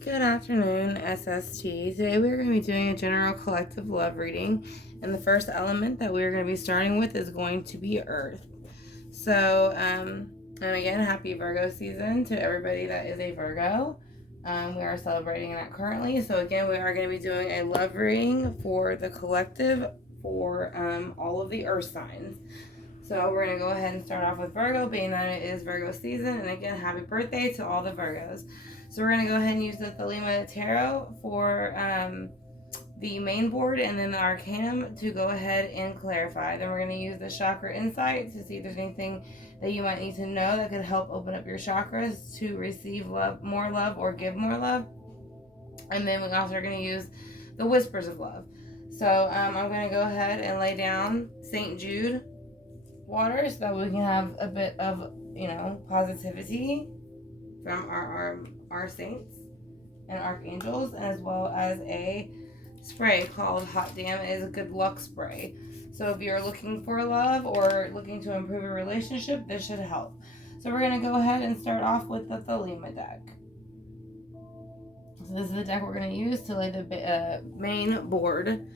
Good afternoon, SST. Today we're going to be doing a general collective love reading, and the first element that we're going to be starting with is going to be Earth. So, and again, happy Virgo season to everybody that is a Virgo. We are celebrating that currently. So again, we are going to be doing a love reading for the collective for all of the Earth signs. So we're going to go ahead and start off with Virgo, being that it is Virgo season. And again, happy birthday to all the Virgos. So we're going to go ahead and use the Thelema Tarot for the main board and then the Arcanum to go ahead and clarify. Then we're going to use the Chakra Insight to see if there's anything that you might need to know that could help open up your chakras to receive more love, or give more love. And then we also are going to use the Whispers of Love. So I'm going to go ahead and lay down St. Jude water so that we can have a bit of, positivity from our saints and archangels, as well as a spray called Hot Damn. It is a good luck spray. So if you're looking for love or looking to improve a relationship, this should help. So we're going to go ahead and start off with the Thelema deck. So this is the deck we're going to use to lay the main board.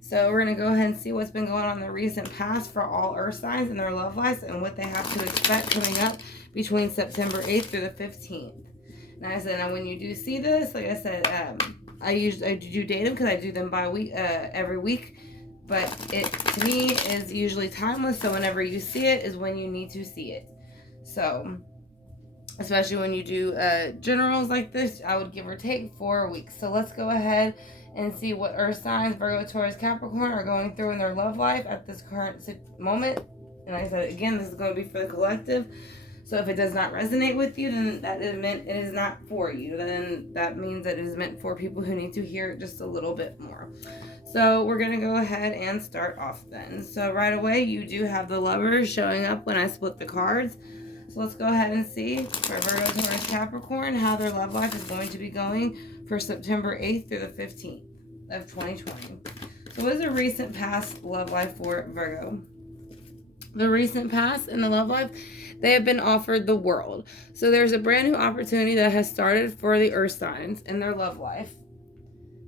So we're going to go ahead and see what's been going on in the recent past for all Earth signs and their love lives and what they have to expect coming up between September 8th through the 15th. And I said, now when you do see this, like I said, I do date them because I do them every week. But it, to me, is usually timeless. So whenever you see it is when you need to see it. So, especially when you do generals like this, I would give or take 4 weeks. So let's go ahead and see what Earth signs, Virgo, Taurus, Capricorn, are going through in their love life at this current moment. And like I said, again, this is going to be for the collective. So if it does not resonate with you, then that is meant it is not for you. Then that means that it is meant for people who need to hear it just a little bit more. So we're going to go ahead and start off then. So right away, you do have the Lovers showing up when I split the cards. So let's go ahead and see for Virgo, Taurus, Capricorn how their love life is going to be going for September 8th through the 15th of 2020. So what is a recent past love life for Virgo? The recent past in the love life, they have been offered the world. So there's a brand new opportunity that has started for the Earth signs in their love life.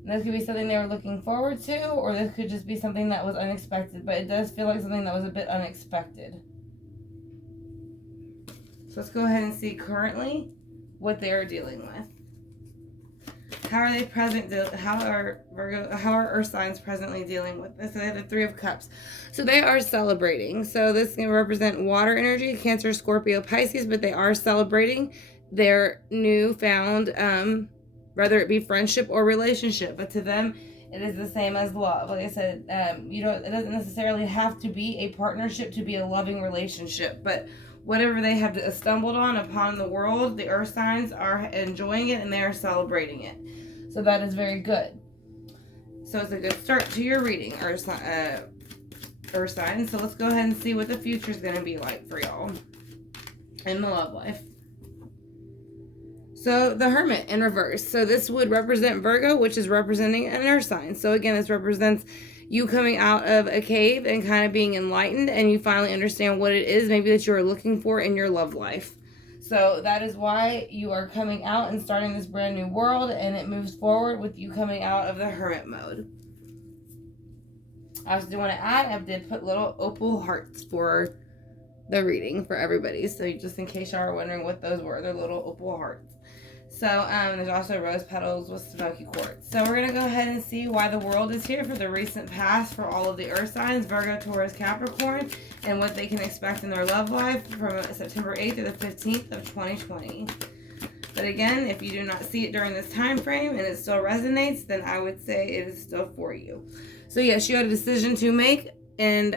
And this could be something they were looking forward to, or this could just be something that was unexpected. But it does feel like something that was a bit unexpected. So let's go ahead and see currently what they are dealing with. How are they how are Earth signs presently dealing with this? So they have the Three of Cups. So they are celebrating. So this can represent water energy, Cancer, Scorpio, Pisces, but they are celebrating their newfound, whether it be friendship or relationship. But to them, it is the same as love. Like I said, it doesn't necessarily have to be a partnership to be a loving relationship, but whatever they have stumbled upon the world, the Earth signs are enjoying it and they are celebrating it. So that is very good. So it's a good start to your reading, Earth signs. So let's go ahead and see what the future is going to be like for y'all in the love life. So the Hermit in reverse. So this would represent Virgo, which is representing an Earth sign. So again, this represents you coming out of a cave and kind of being enlightened, and you finally understand what it is maybe that you are looking for in your love life. So that is why you are coming out and starting this brand new world, and it moves forward with you coming out of the Hermit mode. I also do want to add, I did put little opal hearts for the reading for everybody. So just in case y'all are wondering what those were, they're little opal hearts. So there's also rose petals with smoky quartz. So we're going to go ahead and see why the world is here for the recent past for all of the Earth signs, Virgo, Taurus, Capricorn, and what they can expect in their love life from September 8th to the 15th of 2020. But again, if you do not see it during this time frame and it still resonates, then I would say it is still for you. So yes, you had a decision to make, and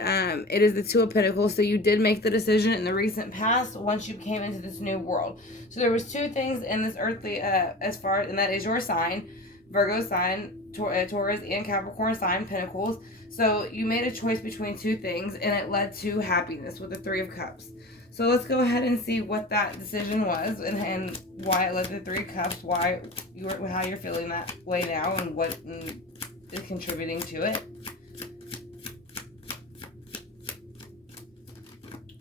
it is the Two of Pentacles. So you did make the decision in the recent past once you came into this new world. So there was two things in this earthly, and that is your sign, Virgo sign, Taurus and Capricorn sign, Pentacles. So you made a choice between two things, and it led to happiness with the Three of Cups. So let's go ahead and see what that decision was and why it led to the Three of Cups, how you're feeling that way now, and what is contributing to it.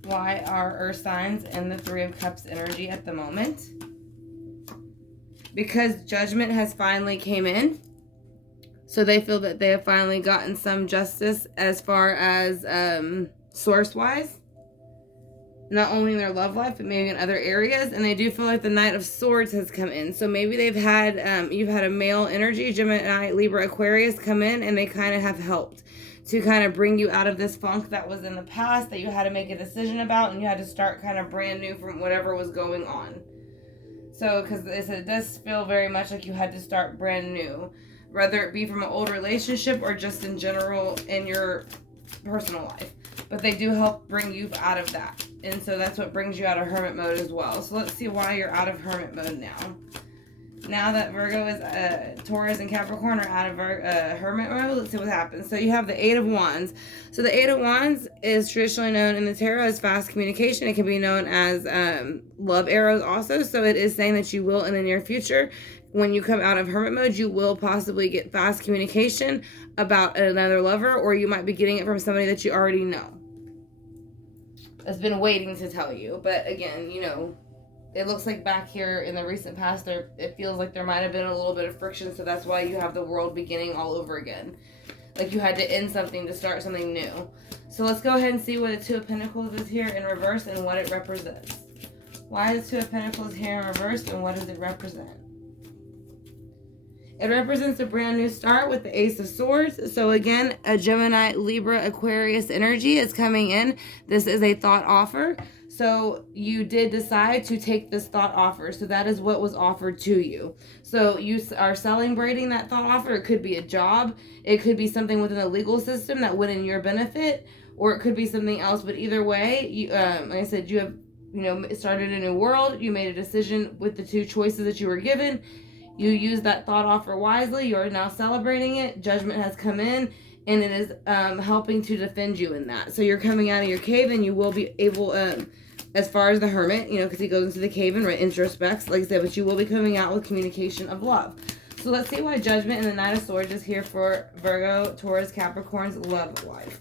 Why are Earth signs in the Three of Cups energy at the moment? because Judgment has finally came in. So they feel that they have finally gotten some justice as far as source-wise. Not only in their love life, but maybe in other areas. And they do feel like the Knight of Swords has come in. So maybe they've had, you've had a male energy, Gemini, Libra, Aquarius, come in, and they kind of have helped to kind of bring you out of this funk that was in the past that you had to make a decision about, and you had to start kind of brand new from whatever was going on. So, because it does feel very much like you had to start brand new, whether it be from an old relationship or just in general in your personal life. But they do help bring you out of that. And so that's what brings you out of hermit mode as well. So let's see why you're out of hermit mode now. Now that Virgo is, Taurus and Capricorn are out of hermit mode, let's see what happens. So you have the Eight of Wands. So the Eight of Wands is traditionally known in the tarot as fast communication. It can be known as love arrows also. So it is saying that you will, in the near future, when you come out of hermit mode, you will possibly get fast communication about another lover, or you might be getting it from somebody that you already know. That's been waiting to tell you. But again, you know, it looks like back here in the recent past, it feels like there might have been a little bit of friction, so that's why you have the world beginning all over again. Like you had to end something to start something new. So let's go ahead and see what the Two of Pentacles is here in reverse and what it represents. Why is Two of Pentacles here in reverse and what does it represent? It represents a brand new start with the Ace of Swords. So again, a Gemini, Libra, Aquarius energy is coming in. This is a thought offer. So you did decide to take this thought offer. So that is what was offered to you. So you are celebrating that thought offer. It could be a job. It could be something within the legal system that went in your benefit, or it could be something else. But either way, you, like I said, you have, you know, started a new world. You made a decision with the two choices that you were given. You used that thought offer wisely. You are now celebrating it. Judgment has come in, and it is helping to defend you in that. So you're coming out of your cave, and you will be able, as far as the Hermit, you know, because he goes into the cave and introspects, like I said, but you will be coming out with communication of love. So let's see why Judgment and the Knight of Swords is here for Virgo, Taurus, Capricorn's love life.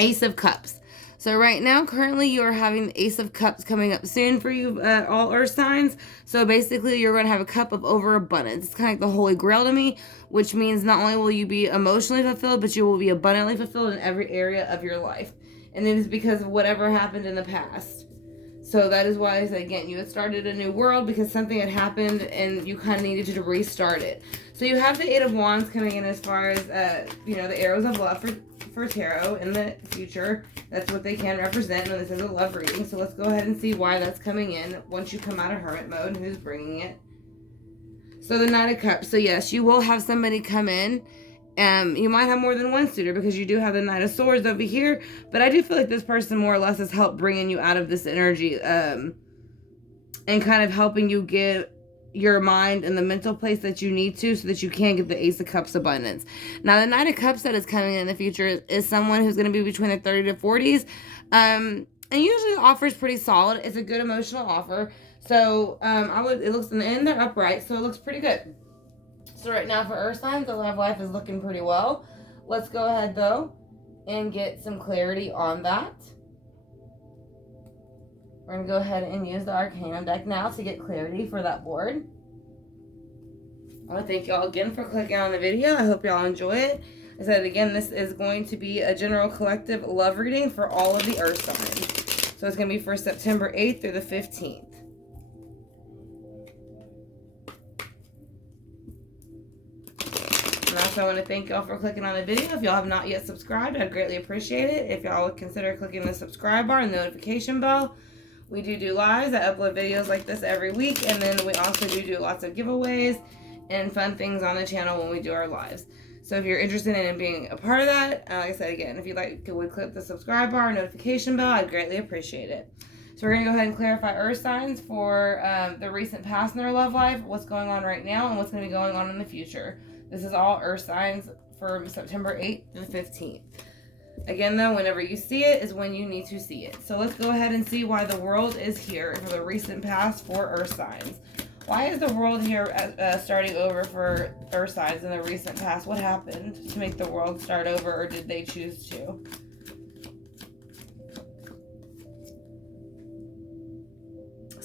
Ace of Cups. So right now, currently, you are having the Ace of Cups coming up soon for you, all Earth signs. So basically, you're going to have a cup of overabundance. It's kind of like the Holy Grail to me, which means not only will you be emotionally fulfilled, but you will be abundantly fulfilled in every area of your life. And it is because of whatever happened in the past. So that is why I said, again, you had started a new world because something had happened and you kind of needed to restart it. So you have the Eight of Wands coming in as far as, you know, the arrows of love for tarot in the future. That's what they can represent when this is a love reading. So let's go ahead and see why that's coming in once you come out of hermit mode and who's bringing it. So the Knight of Cups. So yes, you will have somebody come in. You might have more than one suitor because you do have the Knight of Swords over here. But I do feel like this person more or less has helped bringing you out of this energy and kind of helping you get your mind in the mental place that you need to so that you can get the Ace of Cups abundance. Now, the Knight of Cups that is coming in the future is someone who's going to be between the 30 to 40s. And usually the offer is pretty solid. It's a good emotional offer. So it looks in the end, they're upright. So it looks pretty good. So right now for Earth signs, the love life is looking pretty well. Let's go ahead, though, and get some clarity on that. We're going to go ahead and use the Arcanum deck now to get clarity for that board. I want to thank y'all again for clicking on the video. I hope y'all enjoy it. I said again, this is going to be a general collective love reading for all of the Earth signs. So it's going to be for September 8th through the 15th. And also I want to thank y'all for clicking on the video. If y'all have not yet subscribed, I'd greatly appreciate it. If y'all would consider clicking the subscribe bar and the notification bell. We do lives. I upload videos like this every week. And then we also do lots of giveaways and fun things on the channel when we do our lives. So if you're interested in being a part of that, like I said again, if you'd like to click the subscribe bar and notification bell, I'd greatly appreciate it. So we're going to go ahead and clarify Earth signs for the recent past in their love life, what's going on right now, and what's going to be going on in the future. This is all Earth signs for September 8th to the 15th. Again, though, whenever you see it is when you need to see it. So let's go ahead and see why the world is here for the recent past for Earth signs. Why is the world here starting over for Earth signs in the recent past? What happened to make the world start over, or did they choose to?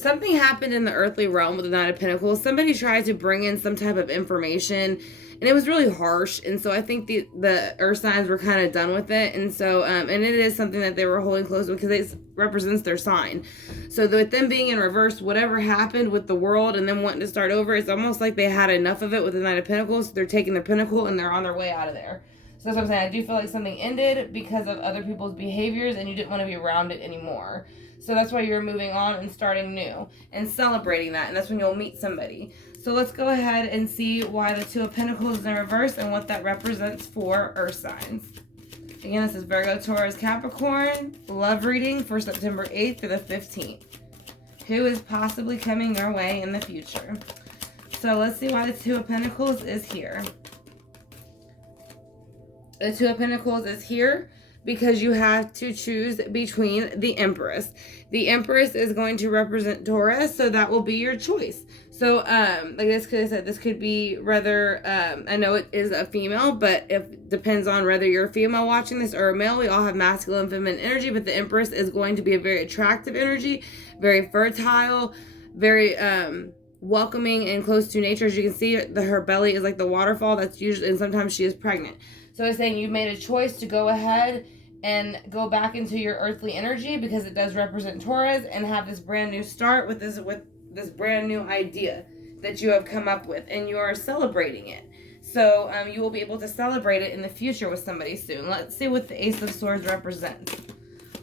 something happened in the earthly realm with the Knight of Pentacles. Somebody tried to bring in some type of information, and it was really harsh. And so I think the earth signs were kind of done with it. And so, and it is something that they were holding close because it represents their sign. So with them being in reverse, whatever happened with the world and them wanting to start over, it's almost like they had enough of it with the Knight of Pentacles. So they're taking their pentacle and they're on their way out of there. So that's what I'm saying. I do feel like something ended because of other people's behaviors and you didn't want to be around it anymore. So that's why you're moving on and starting new and celebrating that. And that's when you'll meet somebody. So let's go ahead and see why the Two of Pentacles is in reverse and what that represents for earth signs. Again, this is Virgo, Taurus, Capricorn. Love reading for September 8th through the 15th. Who is possibly coming your way in the future? So let's see why the Two of Pentacles is here. The Two of Pentacles is here because you have to choose between the Empress. The Empress is going to represent Taurus, so that will be your choice. So, like this could have said, this could be rather, I know it is a female, but it depends on whether you're a female watching this or a male. We all have masculine and feminine energy, but the Empress is going to be a very attractive energy, very fertile, very, welcoming and close to nature. As you can see, her belly is like the waterfall. That's usually, and sometimes she is pregnant. So it's saying you've made a choice to go ahead and go back into your earthly energy because it does represent Taurus and have this brand new start with this brand new idea that you have come up with, and you are celebrating it. So you will be able to celebrate it in the future with somebody soon. Let's see what the Ace of Swords represents.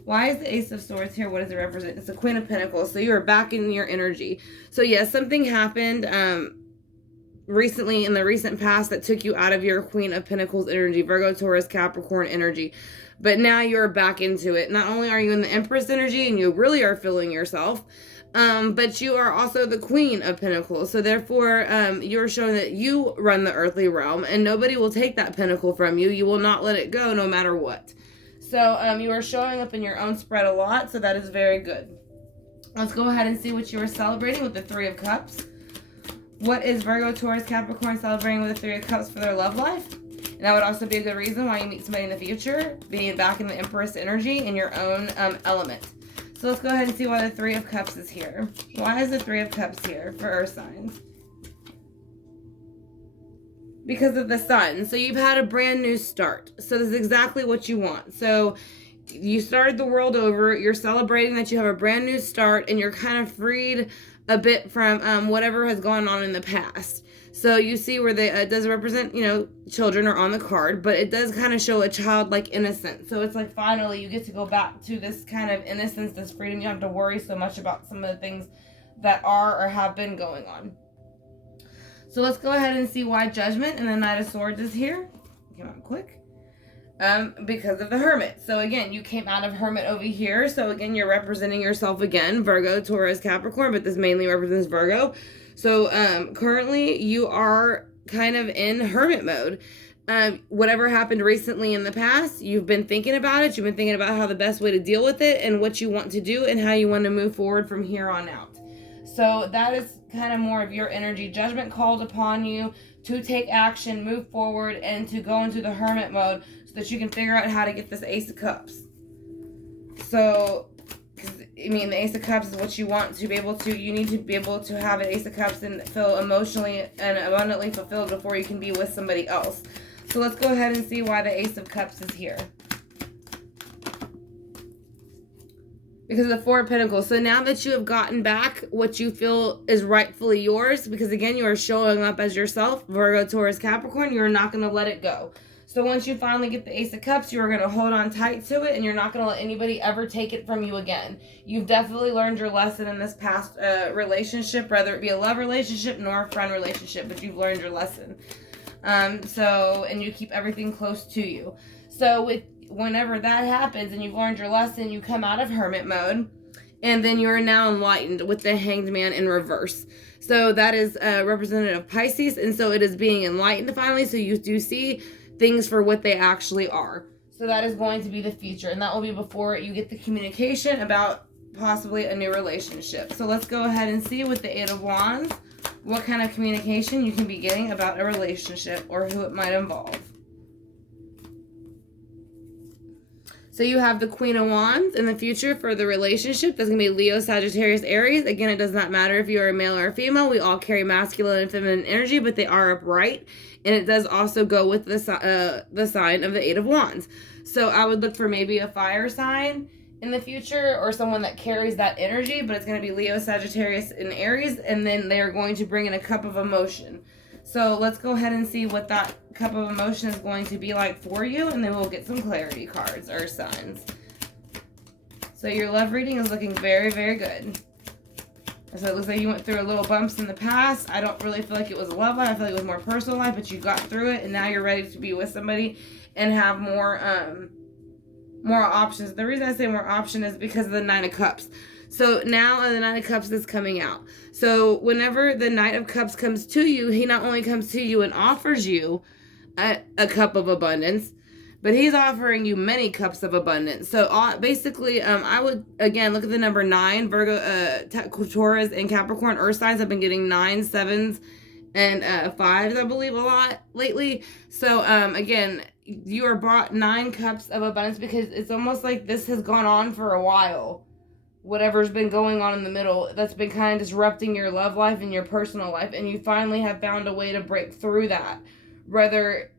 Why is the Ace of Swords here? What does it represent? It's the Queen of Pentacles. So you are back in your energy. So yes, something happened recently in the recent past that took you out of your Queen of Pentacles energy, Virgo, Taurus, Capricorn energy. But now you're back into it. Not only are you in the Empress energy and you really are feeling yourself, but you are also the Queen of Pentacles. So therefore, you're showing that you run the earthly realm and nobody will take that pentacle from you. You will not let it go no matter what. So you are showing up in your own spread a lot. So that is very good. Let's go ahead and see what you are celebrating with the Three of Cups. What is Virgo, Taurus, Capricorn celebrating with the Three of Cups for their love life? And that would also be a good reason why you meet somebody in the future, being back in the Empress energy in your own element. So let's go ahead and see why the Three of Cups is here. Why is the Three of Cups here for earth signs? Because of the Sun. So you've had a brand new start. So this is exactly what you want. So you started the world over. You're celebrating that you have a brand new start and you're kind of freed a bit from whatever has gone on in the past. So you see where it does represent, children are on the card, but it does kind of show a childlike innocence. So it's like finally you get to go back to this kind of innocence, this freedom. You don't have to worry so much about some of the things that are or have been going on. So let's go ahead and see why Judgment and the Knight of Swords is here. Come on quick. Because of the Hermit. So again, you came out of Hermit over here. So again, you're representing yourself again, Virgo, Taurus, Capricorn, but this mainly represents Virgo. So currently you are kind of in Hermit mode. Whatever happened recently in the past, you've been thinking about it. You've been thinking about how the best way to deal with it and what you want to do and how you want to move forward from here on out. So that is kind of more of your energy. Judgment called upon you to take action, move forward, and to go into the Hermit mode so that you can figure out how to get this Ace of Cups. So, the Ace of Cups is what you want to be able to, you need to be able to have an Ace of Cups and feel emotionally and abundantly fulfilled before you can be with somebody else. So let's go ahead and see why the Ace of Cups is here. Because of the Four of Pentacles. So now that you have gotten back what you feel is rightfully yours, because again, you are showing up as yourself, Virgo, Taurus, Capricorn, you're not going to let it go. So once you finally get the Ace of Cups, you're going to hold on tight to it and you're not going to let anybody ever take it from you again. You've definitely learned your lesson in this past relationship, whether it be a love relationship nor a friend relationship, but you've learned your lesson. And you keep everything close to you. So whenever that happens and you've learned your lesson, you come out of Hermit mode and then you're now enlightened with the Hanged Man in reverse. So that is representative of Pisces, and so it is being enlightened finally, so you do see things for what they actually are. So that is going to be the future, and that will be before you get the communication about possibly a new relationship. So let's go ahead and see with the Eight of Wands what kind of communication you can be getting about a relationship or who it might involve. So you have the Queen of Wands in the future for the relationship. That's going to be Leo, Sagittarius, Aries. Again, it does not matter if you are a male or a female. We all carry masculine and feminine energy, but they are upright. And it does also go with the sign of the Eight of Wands. So I would look for maybe a fire sign in the future or someone that carries that energy, but it's going to be Leo, Sagittarius, and Aries. And then they're going to bring in a cup of emotion. So let's go ahead and see what that cup of emotion is going to be like for you, and then we'll get some clarity cards or signs. So your love reading is looking very, very good. So it looks like you went through a little bumps in the past. I don't really feel like it was a love life. I feel like it was more personal life, but you got through it, and now you're ready to be with somebody and have more options. The reason I say more option is because of the Nine of Cups. So now the Nine of Cups is coming out. So whenever the Knight of Cups comes to you, he not only comes to you and offers you a cup of abundance, but he's offering you many cups of abundance. So basically, I would, again, look at the number 9. Virgo, Taurus, and Capricorn earth signs have been getting 9s, 7s, and 5s, I believe, a lot lately. So again, you are brought 9 cups of abundance because it's almost like this has gone on for a while. Whatever's been going on in the middle, that's been kind of disrupting your love life and your personal life, and you finally have found a way to break through that, whether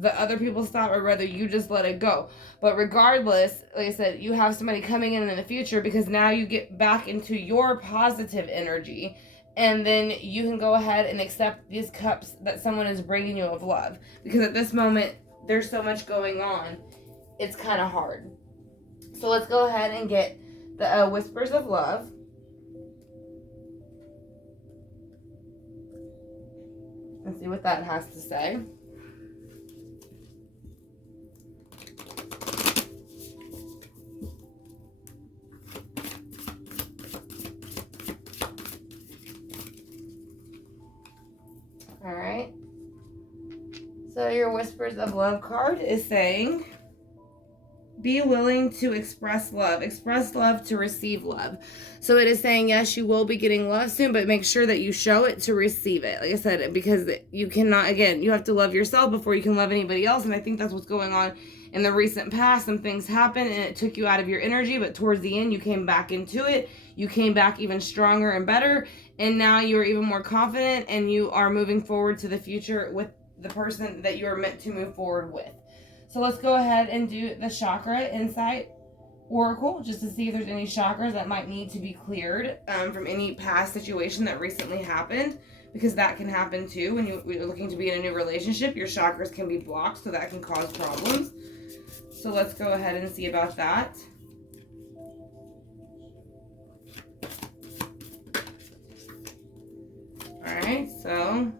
the other people stop or whether you just let it go. But regardless, like I said, you have somebody coming in the future because now you get back into your positive energy, and then you can go ahead and accept these cups that someone is bringing you of love, because at this moment there's so much going on, it's kind of hard. So let's go ahead and get the Whispers of Love. Let's see what that has to say. All right. So your Whispers of Love card is saying, be willing to express love. Express love to receive love. So it is saying, yes, you will be getting love soon, but make sure that you show it to receive it. Like I said, because you cannot, again, you have to love yourself before you can love anybody else. And I think that's what's going on in the recent past. Some things happened and it took you out of your energy, but towards the end, you came back into it. You came back even stronger and better. And now you are even more confident and you are moving forward to the future with the person that you are meant to move forward with. So let's go ahead and do the Chakra Insight Oracle, just to see if there's any chakras that might need to be cleared from any past situation that recently happened, because that can happen too. When you're looking to be in a new relationship, your chakras can be blocked, so that can cause problems. So let's go ahead and see about that. All right, so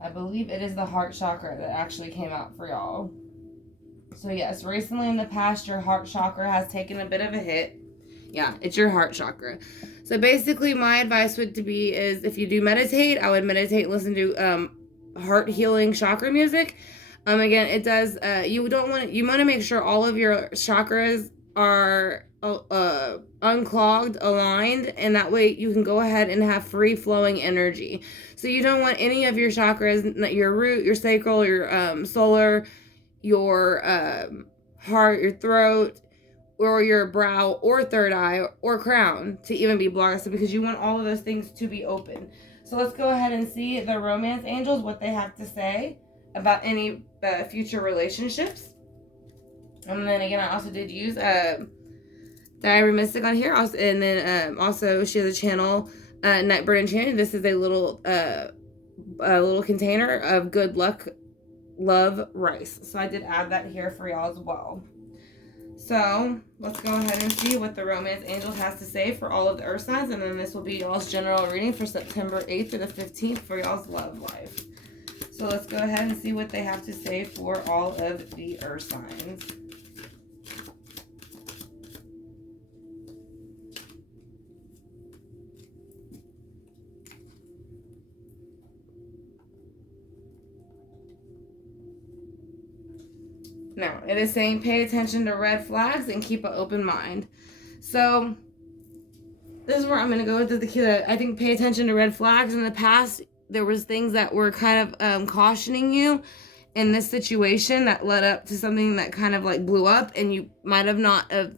I believe it is the heart chakra that actually came out for y'all. So yes, recently in the past, your heart chakra has taken a bit of a hit. Yeah, it's your heart chakra. So basically my advice would be is if you do meditate, I would meditate, listen to heart healing chakra music. Again, it does, you want to make sure all of your chakras are unclogged, aligned, and that way you can go ahead and have free flowing energy. So you don't want any of your chakras, your root, your sacral, your solar, your heart, your throat, or your brow, or third eye, or crown to even be blocked. So because you want all of those things to be open. So let's go ahead and see the romance angels, what they have to say about any future relationships. And then again, I also did use Diary Mystic on here. Also, and then also she has a channel, Nightbird Enchanted. This is a little container of good luck, love, rice. So I did add that here for y'all as well. So let's go ahead and see what the romance angel has to say for all of the earth signs. And then this will be y'all's general reading for September 8th through the 15th for y'all's love life. So let's go ahead and see what they have to say for all of the earth signs. Now, it is saying pay attention to red flags and keep an open mind. So, this is where I'm going to go with the I think pay attention to red flags. In the past, there was things that were kind of cautioning you. in this situation that led up to something that kind of like blew up, and you might have not have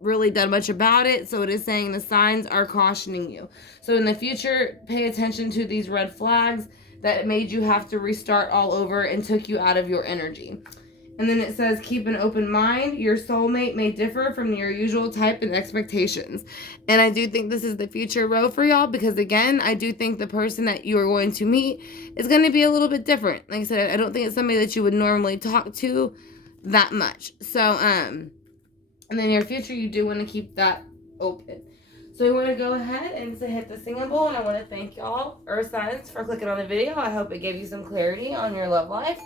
really done much about it. So it is saying the signs are cautioning you. So in the future, pay attention to these red flags that made you have to restart all over and took you out of your energy. And then it says, keep an open mind. Your soulmate may differ from your usual type and expectations. And I do think this is the future row for y'all, because again, I do think the person that you are going to meet is going to be a little bit different. Like I said, I don't think it's somebody that you would normally talk to that much. So, and then your future, you do want to keep that open. So we want to go ahead and hit the singing bowl. And I want to thank y'all, Earth signs, for clicking on the video. I hope it gave you some clarity on your love life.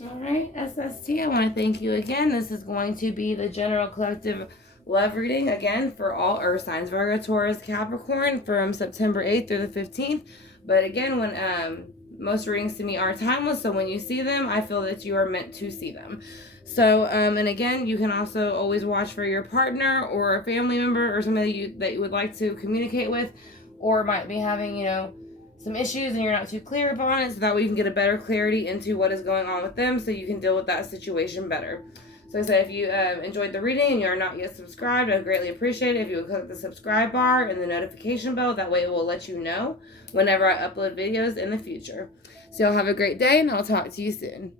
All right, SST, I want to thank you again. This is going to be the general collective love reading, again, for all Earth signs, Virgo, Taurus, Capricorn, from September 8th through the 15th. But again, when most readings to me are timeless, so when you see them, I feel that you are meant to see them. So, and again, you can also always watch for your partner or a family member or somebody that you would like to communicate with, or might be having, you know, some issues and you're not too clear upon it, so that way you can get a better clarity into what is going on with them, so you can deal with that situation better. So I said, if you enjoyed the reading and you are not yet subscribed, I'd greatly appreciate it if you would click the subscribe bar and the notification bell. That way it will let you know whenever I upload videos in the future. So y'all have a great day, and I'll talk to you soon.